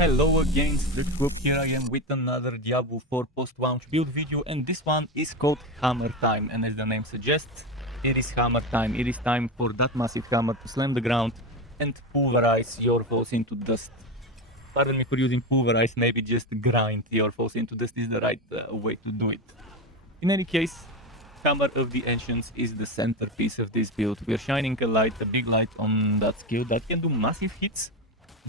Hello again, Strict Group. Here I am with another Diablo 4 post-launch build video, and this one is called Hammer Time. And as the name suggests, it is hammer time. It is time for that massive hammer to slam the ground and pulverize your foes into dust. Pardon me for using pulverize, maybe just grind your foes into dust is the right way to do it. In any case, Hammer of the Ancients is the centerpiece of this build. We are shining a big light on that skill that can do massive hits.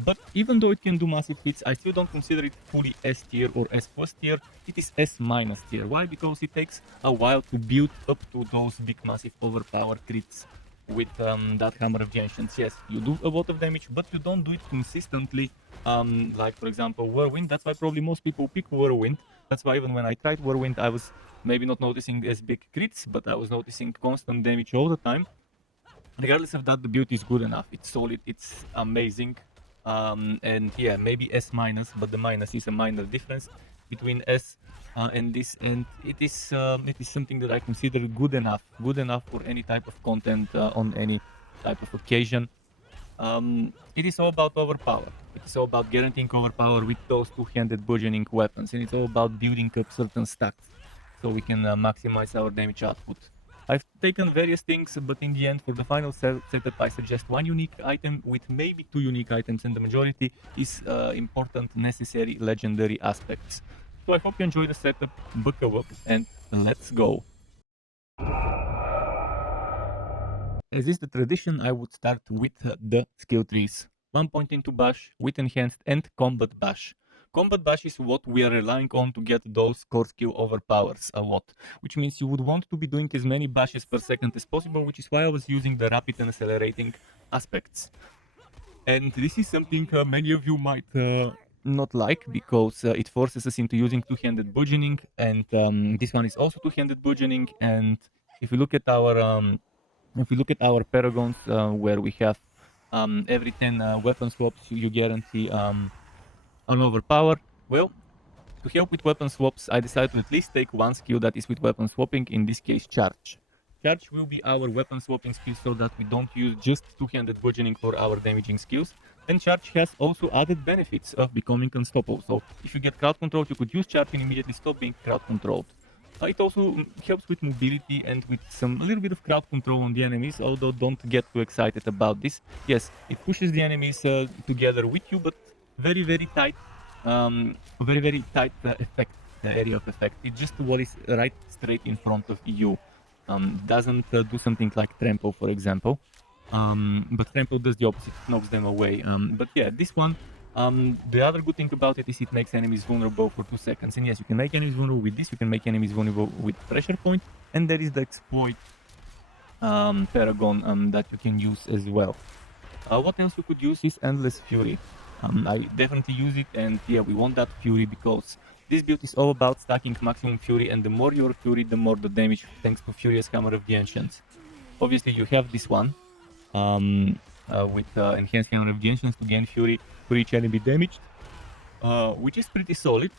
But even though it can do massive hits, I still don't consider it fully S tier or S plus tier. It is S minus tier. Why? Because it takes a while to build up to those big massive overpower crits with that Hammer of the Ancients. Yes, you do a lot of damage, but you don't do it consistently. Like for example Whirlwind. That's why probably most people pick Whirlwind. That's why even when I tried Whirlwind, I was maybe not noticing as big crits, but I was noticing constant damage all the time. Regardless of that, the build is good enough. It's solid, it's amazing. And yeah, maybe S minus, but the minus is a minor difference between S and this, and it is something that I consider good enough for any type of content on any type of occasion. It is all about overpower. It is all about guaranteeing overpower with those two-handed burgeoning weapons, and it's all about building up certain stacks so we can maximize our damage output. I've taken various things, but in the end, for the final setup, I suggest one unique item with maybe two unique items, and the majority is important, necessary, legendary aspects. So I hope you enjoy the setup, buckle up, and let's go. As is the tradition, I would start with the skill trees. 1 point into bash, with enhanced, and combat bash. Combat bash is what we are relying on to get those core skill overpowers a lot, which means you would want to be doing as many bashes per second as possible, which is why I was using the rapid and accelerating aspects. And this is something many of you might not like, because it forces us into using two-handed burgeoning, and this one is also two-handed burgeoning. And if you look at our paragons, where we have every 10 weapon swaps, you guarantee an overpower. Well, to help with weapon swaps, I decided to at least take one skill that is with weapon swapping, in this case charge. Charge will be our weapon swapping skill, so that we don't use just two-handed burgeoning for our damaging skills. And charge has also added benefits of becoming unstoppable. So if you get crowd controlled, you could use charge and immediately stop being crowd controlled. It also helps with mobility and with a little bit of crowd control on the enemies, although don't get too excited about this. Yes, it pushes the enemies together with you, but very tight, very tight effect, the area of effect. It's just what is right straight in front of you. Doesn't do something like trample, for example. But trample does the opposite, knocks them away. But yeah, this one, the other good thing about it is it makes enemies vulnerable for 2 seconds. And yes, you can make enemies vulnerable with this, you can make enemies vulnerable with pressure point, and there is the exploit Paragon that you can use as well. What else you could use is Endless Fury. I definitely use it, and yeah, we want that Fury because this build is all about stacking maximum Fury, and the more your Fury, the more the damage, thanks to Furious Hammer of the Ancients. Obviously, you have this one with Enhanced Hammer of the Ancients to gain Fury for each enemy damaged, which is pretty solid.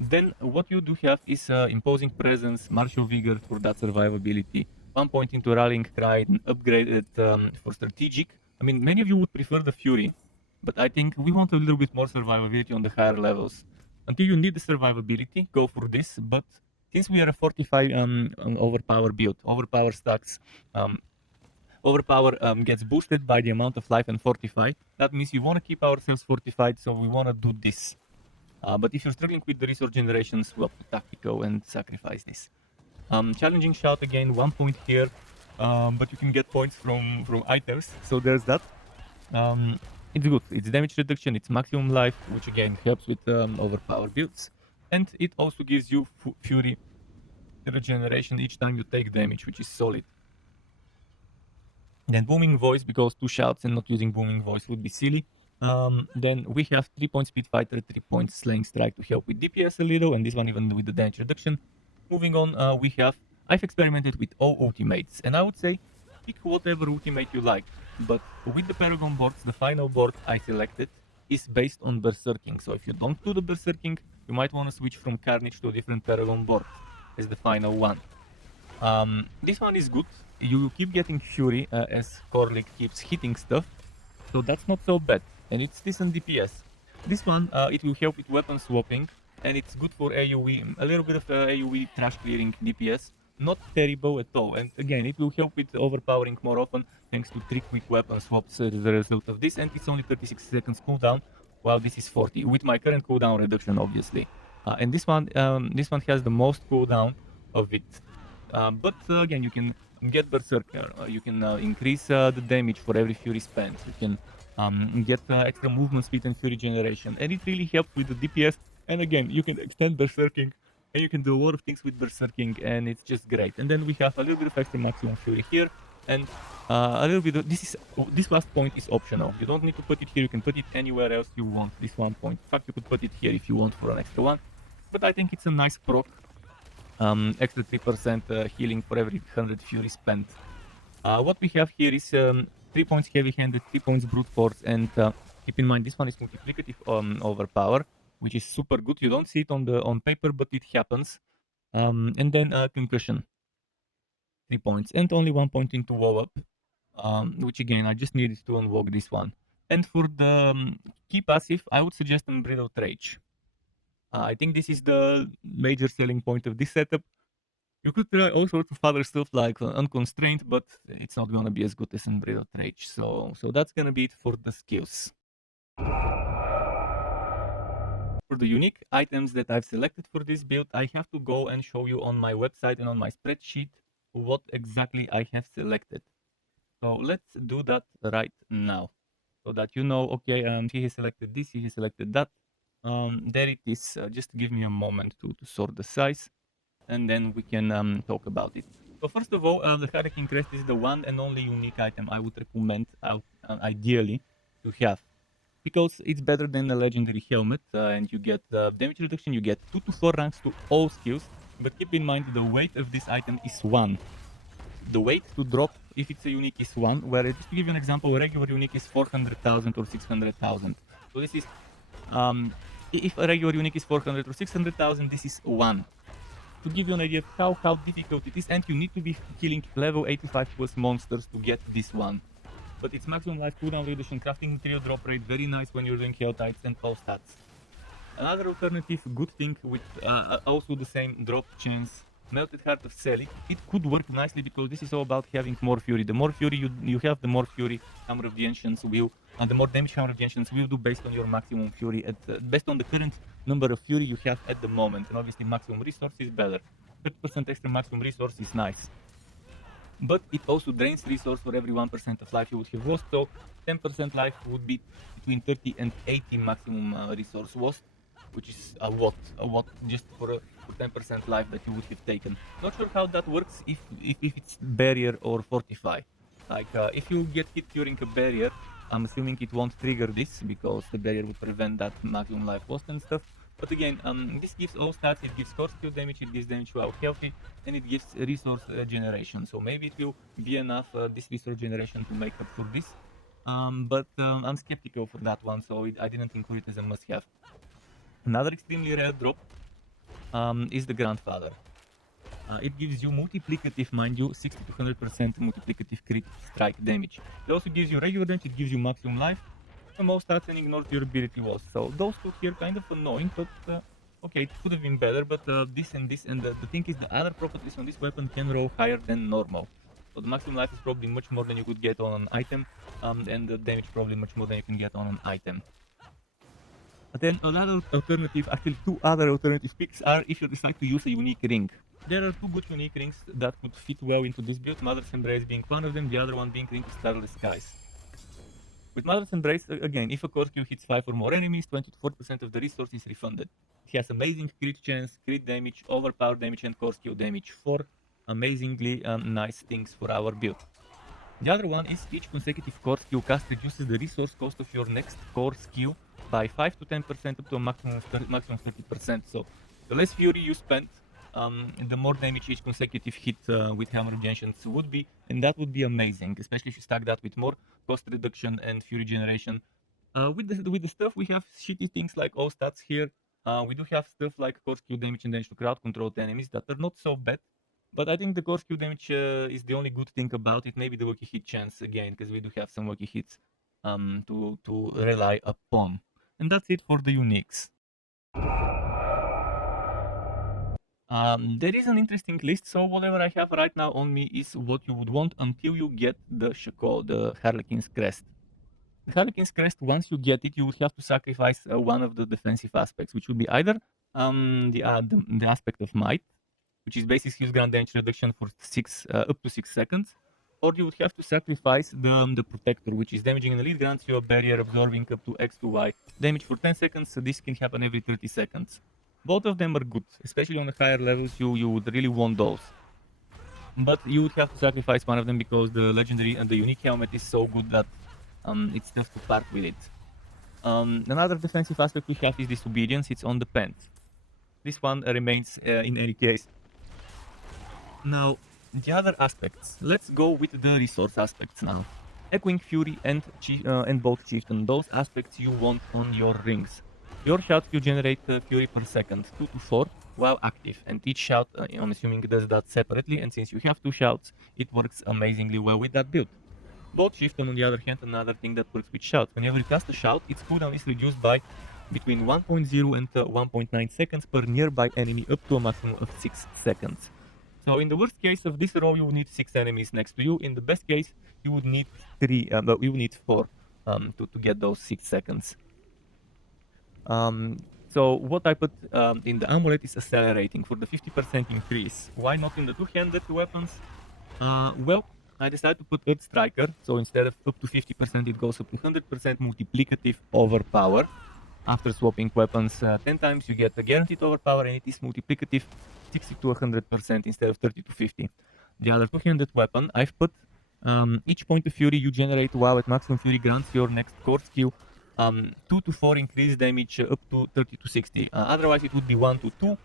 Then what you do have is Imposing Presence, Martial Vigor for that survivability, 1 point into Rallying Cry, upgraded for Strategic. I mean, many of you would prefer the Fury, but I think we want a little bit more survivability on the higher levels. Until you need the survivability, go for this, but since we are a 45 overpower build, overpower stacks, overpower gets boosted by the amount of life and fortify. That means we want to keep ourselves fortified, so we want to do this. But if you're struggling with the resource generations, swap to tactical and sacrifice this. Challenging Shout again, 1 point here, but you can get points from items, so there's that. It's good, it's damage reduction, it's maximum life, which again helps with overpower builds. And it also gives you Fury regeneration each time you take damage, which is solid. Then Booming Voice, because 2 shouts and not using Booming Voice would be silly. Then we have 3 point Speed Fighter, 3 points Slaying Strike to help with DPS a little, and this one even with the damage reduction. Moving on, I've experimented with all ultimates, and I would say pick whatever ultimate you like. But with the Paragon boards, the final board I selected is based on Berserking. So if you don't do the Berserking, you might want to switch from Carnage to a different Paragon board as the final one. This one is good. You keep getting Fury as Corlick keeps hitting stuff, so that's not so bad, and it's decent DPS. This one, it will help with weapon swapping, and it's good for AoE, a little bit of AoE trash clearing DPS. Not terrible at all, and again, it will help with overpowering more often, thanks to 3 quick weapon swaps as a result of this, and it's only 36 seconds cooldown, while this is 40, with my current cooldown reduction, obviously. And this one has the most cooldown of it. But again, you can get Berserker, you can increase the damage for every Fury spent, you can get extra movement speed and Fury generation, and it really helps with the DPS. And again, you can extend Berserking, and you can do a lot of things with Berserking, and it's just great. And then we have a little bit of extra maximum Fury here, and a little bit of, this last point is optional. You don't need to put it here, you can put it anywhere else you want, this 1 point. In fact, you could put it here if you want for an extra one. But I think it's a nice proc. Extra 3% healing for every 100 Fury spent. What we have here is 3 points heavy-handed, 3 points brute force, and keep in mind this one is multiplicative overpower, which is super good. You don't see it on paper, but it happens. And then concussion, 3 points, and only 1 point into WoW up, which again I just needed to unlock this one. And for the key passive, I would suggest Unbridled Rage. I think this is the major selling point of this setup. You could try all sorts of other stuff like Unconstrained, but it's not gonna be as good as Unbridled Rage. So that's gonna be it for the skills. For the unique items that I've selected for this build, I have to go and show you on my website and on my spreadsheet what exactly I have selected. So let's do that right now, so that you know, okay, he has selected this, he has selected that. There it is. Just give me a moment to sort the size, and then we can talk about it. So first of all, the Hurricane Crest is the one and only unique item I would recommend ideally to have, because it's better than a legendary helmet, and you get damage reduction, you get 2 to 4 ranks to all skills, but keep in mind the weight of this item is 1. The weight to drop if it's a unique is 1, where just to give you an example, a regular unique is 400,000 or 600,000. So this is, if a regular unique is 400 or 600,000, this is 1. To give you an idea of how difficult it is, and you need to be killing level 85 plus monsters to get this one. But it's maximum life, cooldown reduction, crafting material drop rate, very nice when you're doing hell types and all stats. Another alternative good thing with also the same drop chance, Melted Heart of Sally, it could work nicely because this is all about having more Fury. The more Fury you have, the more Fury Hammer of the Ancients will, and the more damage Hammer of the Ancients will do based on your maximum Fury, based on the current number of Fury you have at the moment. And obviously maximum resource is better. 30% extra maximum resource is nice. But it also drains resource for every 1% of life you would have lost, so 10% life would be between 30 and 80 maximum resource lost, which is a lot just for 10% life that you would have taken. Not sure how that works if it's barrier or fortify. Like if you get hit during a barrier, I'm assuming it won't trigger this because the barrier would prevent that maximum life lost and stuff. But again, this gives all stats, it gives core skill damage, it gives damage while healthy, and it gives resource generation. So maybe it will be enough, this resource generation, to make up for this. But I'm skeptical for that one, so I didn't include it as a must-have. Another extremely rare drop is the Grandfather. It gives you multiplicative, mind you, 60 to 100% multiplicative crit strike damage. It also gives you regular damage, it gives you maximum life, most stats, and ignores durability loss. So those two here kind of annoying, but okay, it could have been better. But this and the thing is, the other properties on this weapon can roll higher than normal. So the maximum life is probably much more than you could get on an item, and the damage probably much more than you can get on an item. But then another alternative, actually 2 other alternative picks are if you decide to use a unique ring. There are 2 good unique rings that would fit well into this build, Mother's Embrace being one of them, the other one being Ring of Starless Skies. With Mother's Embrace, again, if a core Q hits 5 or more enemies, 20 to 40% of the resource is refunded. It has amazing crit chance, crit damage, overpower damage, and core skill damage. 4 amazingly nice things for our build. The other one is each consecutive core skill cast reduces the resource cost of your next core skill by 5 to 10% up to a maximum 30%. So the less Fury you spend, the more damage each consecutive hit with Hammer of the Ancients would be, and that would be amazing, especially if you stack that with more cost reduction and Fury generation. With the stuff, we have shitty things like all stats here. We do have stuff like core skill damage and damage to crowd controlled enemies that are not so bad. But I think the core skill damage is the only good thing about it. Maybe the wacky hit chance again, because we do have some wacky hits to rely upon. And that's it for the uniques. There is an interesting list, so whatever I have right now on me is what you would want until you get the Shako, the Harlequin's Crest. The Harlequin's Crest, once you get it, you would have to sacrifice one of the defensive aspects, which would be either the aspect of Might, which is basic skills grant damage reduction for up to 6 seconds, or you would have to sacrifice the Protector, which is damaging an elite, grants you a barrier absorbing up to X to Y damage for 10 seconds, so this can happen every 30 seconds. Both of them are good, especially on the higher levels, you would really want those. But you would have to sacrifice one of them because the legendary and the unique helmet is so good that it's tough to part with it. Another defensive aspect we have is Disobedience, it's on the pants. This one remains in any case. Now, the other aspects. Let's go with the resource aspects now. Echoing Fury and Bolt Chieftain, those aspects you want on your rings. Your shout, you generate Fury per second, 2 to 4, while active, and each shout, I'm assuming, does that separately, and since you have 2 shouts, it works amazingly well with that build. Bolt Chieftain, on the other hand, another thing that works with shout. Whenever you cast a shout, its cooldown is reduced by between 1.0 and 1.9 seconds per nearby enemy, up to a maximum of 6 seconds. So in the worst case of this row, you would need 6 enemies next to you. In the best case, you would need 4 to get those 6 seconds. So what I put in the amulet is accelerating for the 50% increase. Why not in the two-handed weapons? Well, I decided to put Earth Striker, so instead of up to 50%, it goes up to 100% multiplicative overpower. After swapping weapons 10 times, you get a guaranteed overpower, and it is multiplicative 60 to 100% instead of 30 to 50. The other two-handed weapon, I've put each point of Fury you generate while at maximum Fury grants your next core skill 2 to 4 increased damage up to 30 to 60. Otherwise, it would be 1 to 2,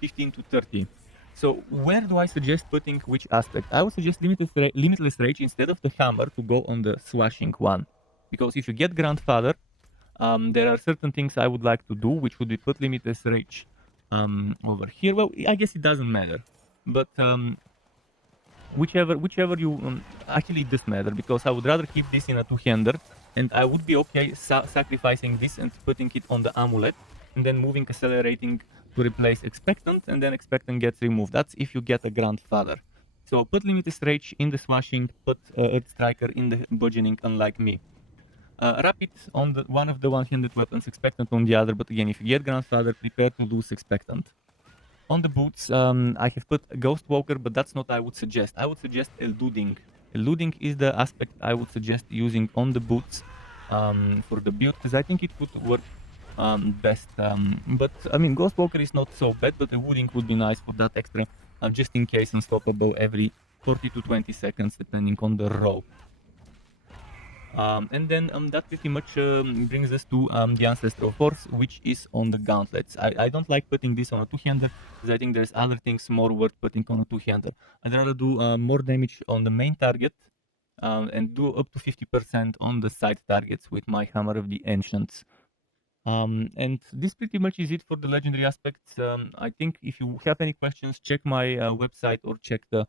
15 to 30. So where do I suggest putting which aspect? I would suggest Limitless Rage instead of the hammer to go on the slashing one. Because if you get Grandfather, there are certain things I would like to do, which would be put Limitless Rage over here. Well, I guess it doesn't matter. But whichever you... actually, it does matter, because I would rather keep this in a two-hander, and I would be okay sacrificing this and putting it on the amulet, and then moving Accelerating to replace Expectant, and then Expectant gets removed. That's if you get a Grandfather. So put Limitless Rage in the Slashing, put Earth Striker in the Bludgeoning, unlike me. Rapid on one of the one-handed weapons, Expectant on the other, but again, if you get Grandfather, prepare to lose Expectant. On the boots, I have put Ghost Walker, but that's not what I would suggest. I would suggest Eluding. Eluding is the aspect I would suggest using on the boots for the build, because I think it would work best. But I mean, Ghost Walker is not so bad, but Eluding would be nice for that extra, just in case unstoppable every 40 to 20 seconds, depending on the row. And then that pretty much brings us to the Ancestral Force, which is on the gauntlets. I don't like putting this on a two-hander, because I think there's other things more worth putting on a two-hander. I'd rather do more damage on the main target and do up to 50% on the side targets with my Hammer of the Ancients. And this pretty much is it for the legendary aspects. I think if you have any questions, check my website or check the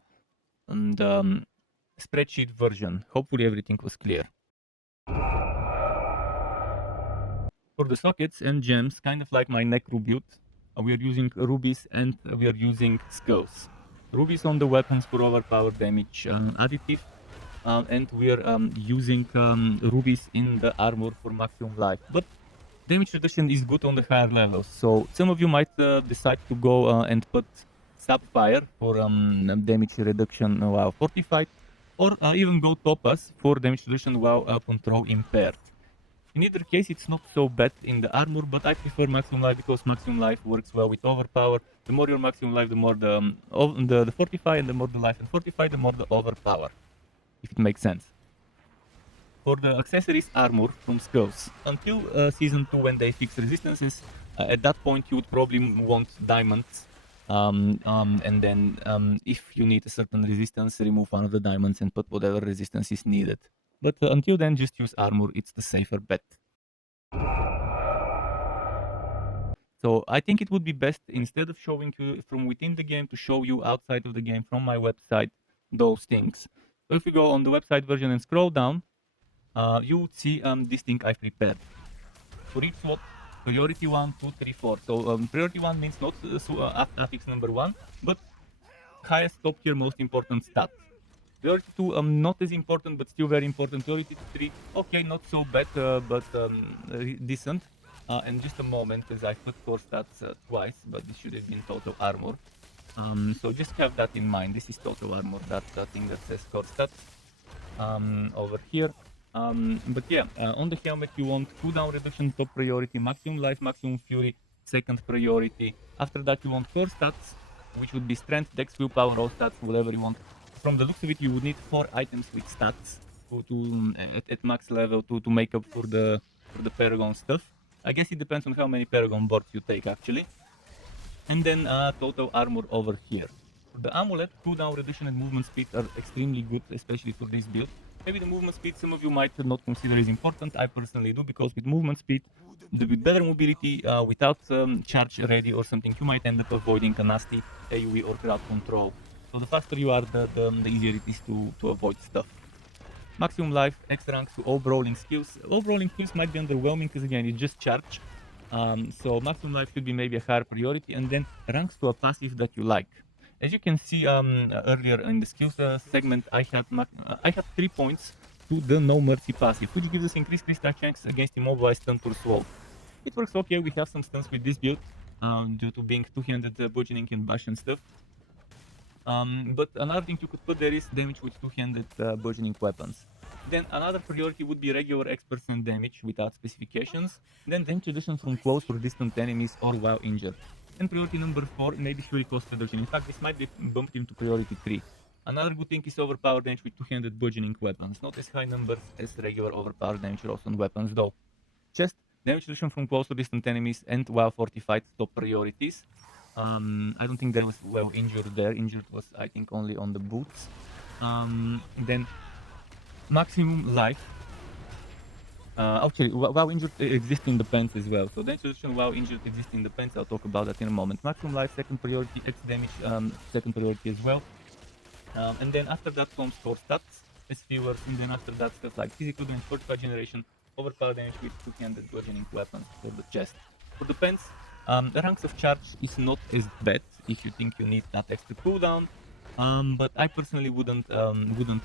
spreadsheet version. Hopefully everything was clear. For the sockets and gems, kind of like my Necro build, we are using rubies and we are using skulls. Rubies on the weapons for overpowered damage additive, and we are using rubies in the armor for maximum life. But damage reduction is good on the higher levels, so some of you might decide to go and put Sapphire for damage reduction while fortified, or even go Topaz for damage reduction while control impaired. In either case, it's not so bad in the armor, but I prefer maximum life because maximum life works well with overpower. The more your maximum life, the more the fortify, and the more the life and fortify, the more the overpower, if it makes sense. For the accessories armor from skulls, until season 2 when they fix resistances, at that point you would probably want diamonds. And then if you need a certain resistance, remove one of the diamonds and put whatever resistance is needed. But until then, just use armor, it's the safer bet. So I think it would be best, instead of showing you from within the game, to show you outside of the game from my website those things. So if you go on the website version and scroll down, you would see this thing I've prepared. For each slot, Priority 1, 2, 3, 4. So priority 1 means not affix number 1, but highest top tier most important stat. Priority 2 not as important but still very important. Priority 3 okay, not so bad but decent. And just a moment, as I put core stats twice, but this should have been total armor. So just have that in mind. This is total armor, that thing that says core stats over here. But yeah, on the helmet you want cooldown reduction top priority, maximum life, maximum fury second priority. After that you want core stats, which would be strength, dex, willpower, all stats, whatever you want. From the looks of it, you would need 4 items with stats at max level to make up for the Paragon stuff. I guess it depends on how many Paragon boards you take actually. And then total armor over here. For the amulet, cooldown reduction and movement speed are extremely good, especially for this build. Maybe the movement speed some of you might not consider as important. I personally do, because with movement speed, with better mobility, without charge ready or something, you might end up avoiding a nasty AoE or crowd control. So the faster you are, the easier it is to avoid stuff. Maximum life, X ranks to all brawling skills. All brawling skills might be underwhelming because again, it's just charge. So maximum life should be maybe a higher priority, and then ranks to a passive that you like. As you can see earlier in the skills segment, I had 3 points to the No Mercy passive, which gives us increased crystal chance against immobilized stun or sword. It works okay. We have some stuns with this build due to being two-handed bludgeoning and bash and stuff. But another thing you could put there is damage with two-handed bludgeoning weapons. Then another priority would be regular X% damage without specifications. Then damage reduction from close or distant enemies or while injured. And priority number 4, maybe fury cost reduction. In fact, this might be bumped into priority 3. Another good thing is overpowered damage with two-handed bludgeoning weapons. Not as high numbers as regular overpowered damage rolls on weapons though. Chest, damage reduction from close or distant enemies and while fortified top priorities. I don't think there was well injured there. Injured was, I think, only on the boots. Then maximum life. Actually, while injured exists in the pants as well. So the solution while injured exists in the pants. I'll talk about that in a moment. Maximum life, second priority. X damage, second priority as well. And then after that comes core stats as viewers. And then after that stuff like physical damage, fortified generation, overpower damage with two-handed bludgeoning weapons for the chest. For the pants, the ranks of charge is not as bad if you think you need that extra cooldown. But I personally wouldn't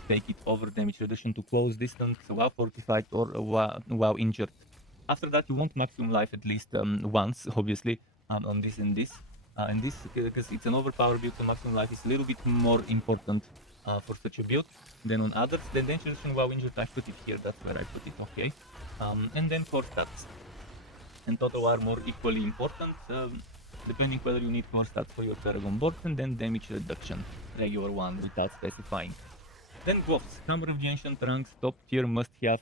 take it over damage reduction to close distance while fortified or while injured. After that, you want maximum life at least once, obviously, on this and this. And this, because it's an overpowered build, so maximum life is a little bit more important for such a build than on others. Then damage reduction while injured, I put it here, that's where I put it, okay. And then core stats. And total armor equally important, depending whether you need core stats for your Paragon boards, and then damage reduction, regular one without specifying. Then gloves, Hammer of the Ancient ranks, top tier must have,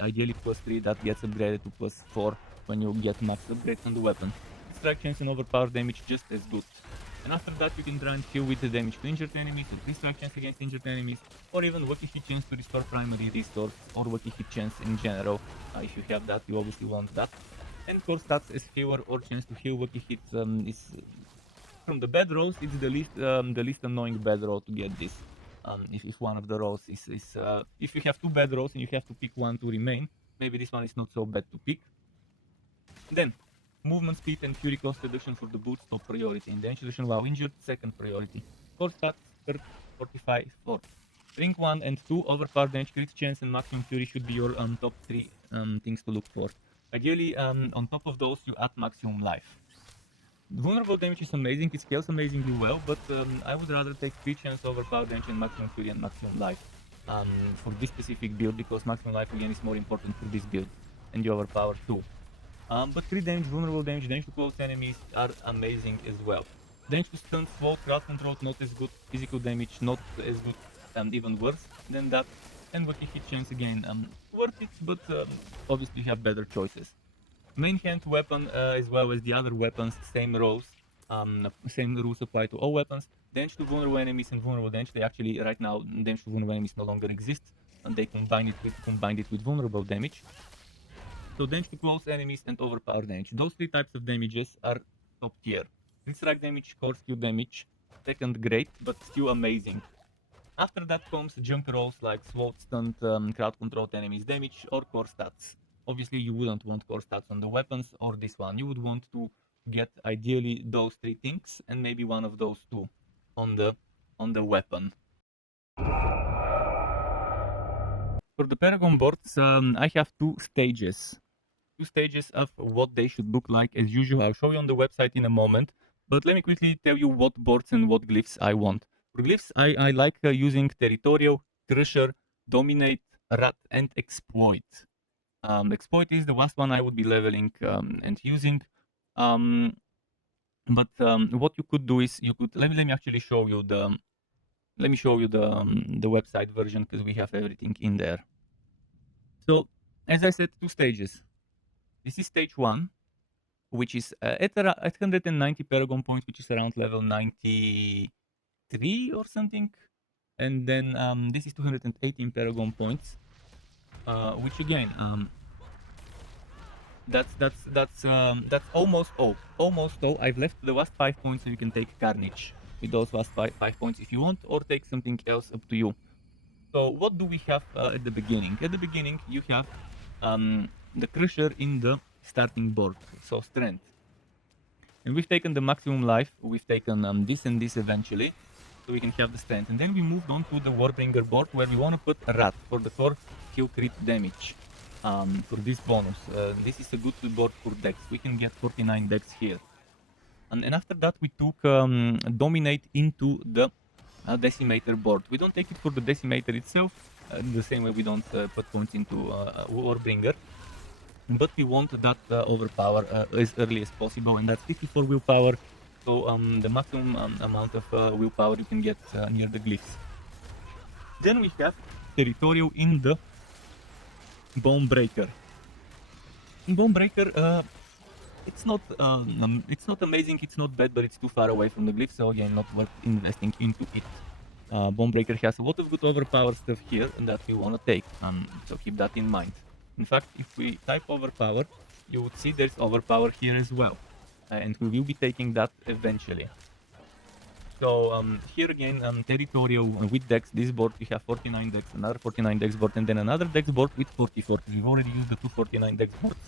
ideally +3, that gets upgraded to +4 when you get max upgrades on the weapon. Strike chance and overpower damage just as good. And after that you can try and heal with the damage to injured enemies, or 3 strike chance against injured enemies, or even Wacky Hit chance to restore primary restores, or Wacky Hit chance in general. If you have that, you obviously want that. And core stats as healer or chance to heal Wacky Hit is from the bad rolls. It's the least annoying bad roll to get this. If one of the rolls is if you have 2 bad rolls and you have to pick one to remain, maybe this one is not so bad to pick. Then movement speed and fury cost reduction for the boots, top priority. And damage reduction while injured, second priority. Core stats, third, 45, fourth. Ring 1 and 2, overpowered damage, crit chance and maximum fury should be your top 3 things to look for. Ideally, on top of those, you add maximum life. Vulnerable damage is amazing, it scales amazingly well, but I would rather take 3 chance overpower damage and maximum fury and maximum life for this specific build, because maximum life again is more important for this build, and you overpower too. But crit damage, vulnerable damage, damage to close enemies are amazing as well. Damage to stun, sword, crowd control not as good, physical damage not as good, and even worse than that. And Wacky Hit chance again, worth it, but obviously have better choices. Main hand weapon as well as the other weapons, same rules apply to all weapons. Damage to vulnerable enemies and vulnerable damage, they actually right now damage to vulnerable enemies no longer exist, and they combined it with vulnerable damage. So damage to close enemies and overpower damage. Those 3 types of damages are top tier. Crit strike damage, core skill damage, second great, but still amazing. After that comes junk rolls like sword, stunt, crowd control enemies damage, or core stats. Obviously, you wouldn't want core stats on the weapons or this one. You would want to get ideally those 3 things and maybe one of those 2 on the weapon. For the Paragon boards, I have 2 stages. 2 stages of what they should look like. As usual, I'll show you on the website in a moment. But let me quickly tell you what boards and what glyphs I want. For glyphs, I like using Territorial, Crusher, Dominate, Rat, and Exploit. Exploit is the last one I would be leveling and using. But what you could do is you could let me actually show you the the website version, because we have everything in there. So as I said, 2 stages. This is stage 1, which is at 190 Paragon points, which is around level 93 or something. And then this is 218 Paragon points, which again, that's almost all. I've left the last 5 points, so you can take Carnage with those last 5 points if you want, or take something else, up to you. So what do we have at the beginning? At the beginning, you have the Crusher in the starting board, so Strength. And we've taken the maximum life, we've taken this and this eventually, so we can have the Strength. And then we moved on to the Warbringer board, where we want to put Rat for the 4 kill crit damage. For this bonus. This is a good board for Dex. We can get 49 Dex here. And after that, we took Dominate into the Decimator board. We don't take it for the Decimator itself, the same way we don't put points into Warbringer. But we want that overpower as early as possible, and that's 54 willpower. So the maximum amount of willpower you can get near the glyphs. Then we have Territorial in the Bonebreaker. Bonebreaker, it's not amazing, it's not bad, but it's too far away from the glyph, so again, not worth investing into it. Bonebreaker has a lot of good overpower stuff here that we want to take, so keep that in mind. In fact, if we type overpower, you would see there's overpower here as well, and we will be taking that eventually. So here again, Territorial with Dex, this board we have 49 Dex, another 49 Dex board, and then another Dex board with 44. We've already used the 249 Dex boards,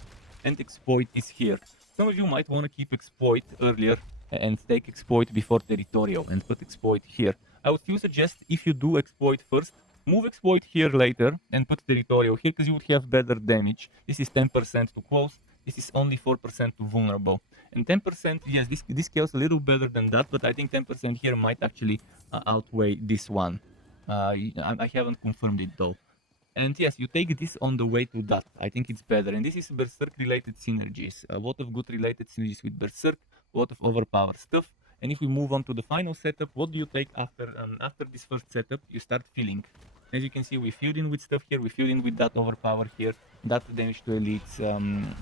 and Exploit is here. Some of you might want to keep Exploit earlier and take Exploit before Territorial and put Exploit here. I would still suggest, if you do Exploit first, move Exploit here later and put Territorial here, because you would have better damage. This is 10% to close. This is only 4% to vulnerable. And 10%, yes, this scales a little better than that, but I think 10% here might actually outweigh this one. I haven't confirmed it though. And yes, you take this on the way to that. I think it's better. And this is Berserk related synergies. A lot of good related synergies with Berserk, a lot of overpower stuff. And if we move on to the final setup, what do you take after this first setup? You start filling. As you can see, we filled in with stuff here, we filled in with that overpower here, that damage to elites,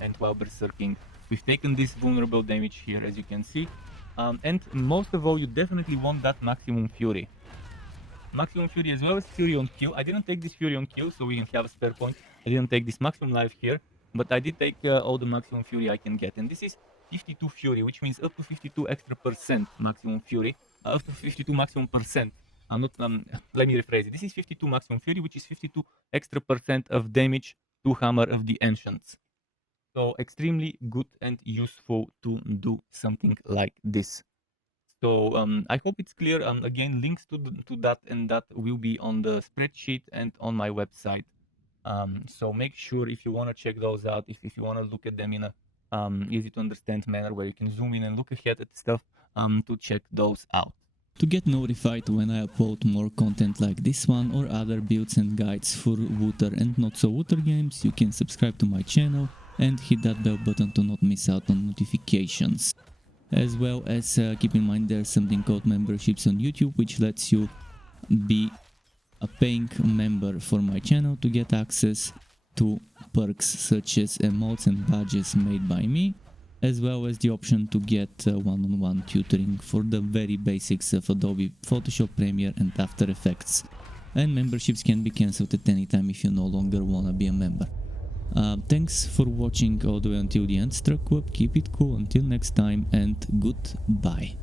and while berserking. We've taken this vulnerable damage here, as you can see. And most of all, you definitely want that maximum fury. Maximum fury as well as fury on kill. I didn't take this fury on kill, so we can have a spare point. I didn't take this maximum life here, but I did take all the maximum fury I can get. And this is 52 fury, which means up to 52 extra % maximum fury, up to 52 maximum %. Let me rephrase it. This is 52 maximum fury, which is 52 extra % of damage to Hammer of the Ancients. So extremely good and useful to do something like this. So I hope it's clear. Again, links to that and that will be on the spreadsheet and on my website. So make sure, if you want to check those out, if you want to look at them in a easy to understand manner where you can zoom in and look ahead at stuff, to check those out. To get notified when I upload more content like this one or other builds and guides for Wooter and not so Wooter games, you can subscribe to my channel and hit that bell button to not miss out on notifications. As well as keep in mind there's something called memberships on YouTube, which lets you be a paying member for my channel to get access to perks such as emotes and badges made by me, as well as the option to get one-on-one tutoring for the very basics of Adobe Photoshop, Premiere and After Effects. And memberships can be cancelled at any time if you no longer wanna be a member. Thanks for watching all the way until the end, Struck Web, keep it cool until next time, and goodbye.